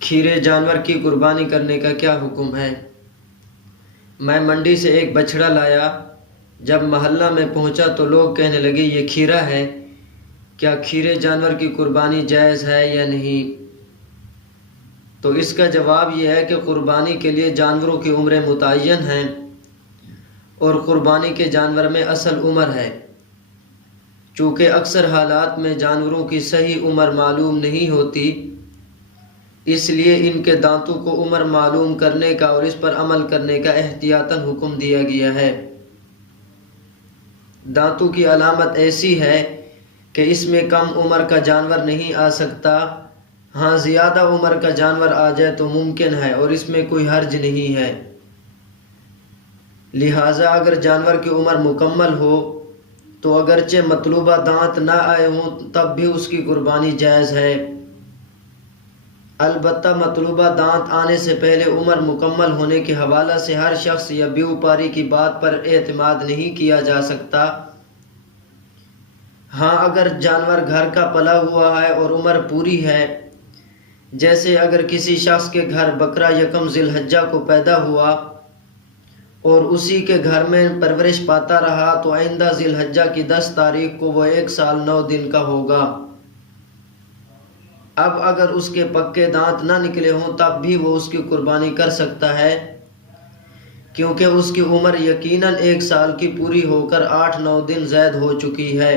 کھیرے جانور کی قربانی کرنے کا کیا حکم ہے؟ میں منڈی سے ایک بچھڑا لایا، جب محلہ میں پہنچا تو لوگ کہنے لگے یہ کھیرا ہے، کیا کھیرے جانور کی قربانی جائز ہے یا نہیں؟ تو اس کا جواب یہ ہے کہ قربانی کے لیے جانوروں کی عمریں متعین ہیں، اور قربانی کے جانور میں اصل عمر ہے۔ چونکہ اکثر حالات میں جانوروں کی صحیح عمر معلوم نہیں ہوتی، اس لیے ان کے دانتوں کو عمر معلوم کرنے کا اور اس پر عمل کرنے کا احتیاطاً حکم دیا گیا ہے۔ دانتوں کی علامت ایسی ہے کہ اس میں کم عمر کا جانور نہیں آ سکتا، ہاں زیادہ عمر کا جانور آ جائے تو ممکن ہے، اور اس میں کوئی حرج نہیں ہے۔ لہٰذا اگر جانور کی عمر مکمل ہو تو اگرچہ مطلوبہ دانت نہ آئے ہوں تب بھی اس کی قربانی جائز ہے۔ البتہ مطلوبہ دانت آنے سے پہلے عمر مکمل ہونے کے حوالہ سے ہر شخص یا بیوپاری کی بات پر اعتماد نہیں کیا جا سکتا۔ ہاں اگر جانور گھر کا پلا ہوا ہے اور عمر پوری ہے، جیسے اگر کسی شخص کے گھر بکرا یکم ذی الحجہ کو پیدا ہوا اور اسی کے گھر میں پرورش پاتا رہا تو آئندہ ذی الحجہ کی 10 تاریخ کو وہ 1 سال 9 دن کا ہوگا۔ اب اگر اس کے پکے دانت نہ نکلے ہوں تب بھی وہ اس کی قربانی کر سکتا ہے، کیونکہ اس کی عمر یقیناً 1 سال کی پوری ہو کر 8-9 دن زائد ہو چکی ہے۔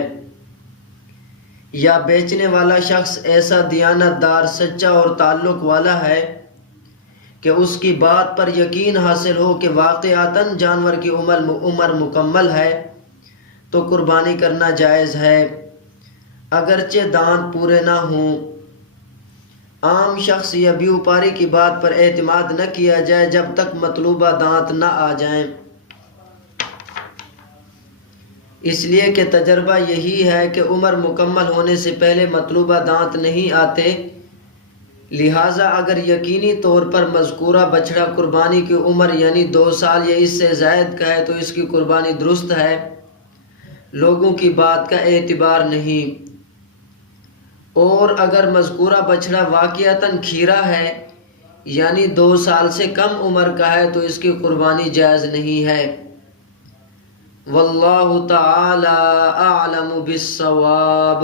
یا بیچنے والا شخص ایسا دیانت دار، سچا اور تعلق والا ہے کہ اس کی بات پر یقین حاصل ہو کہ واقعتاً جانور کی عمر مکمل ہے تو قربانی کرنا جائز ہے، اگرچہ دانت پورے نہ ہوں۔ عام شخص یا بیوپاری کی بات پر اعتماد نہ کیا جائے جب تک مطلوبہ دانت نہ آ جائیں، اس لیے کہ تجربہ یہی ہے کہ عمر مکمل ہونے سے پہلے مطلوبہ دانت نہیں آتے۔ لہٰذا اگر یقینی طور پر مذکورہ بچھڑا قربانی کی عمر یعنی 2 سال یا اس سے زائد کا ہے تو اس کی قربانی درست ہے، لوگوں کی بات کا اعتبار نہیں۔ اور اگر مذکورہ بچھڑا واقعتاً کھیرا ہے یعنی 2 سال سے کم عمر کا ہے تو اس کی قربانی جائز نہیں ہے۔ واللہ تعالی اعلم بالصواب۔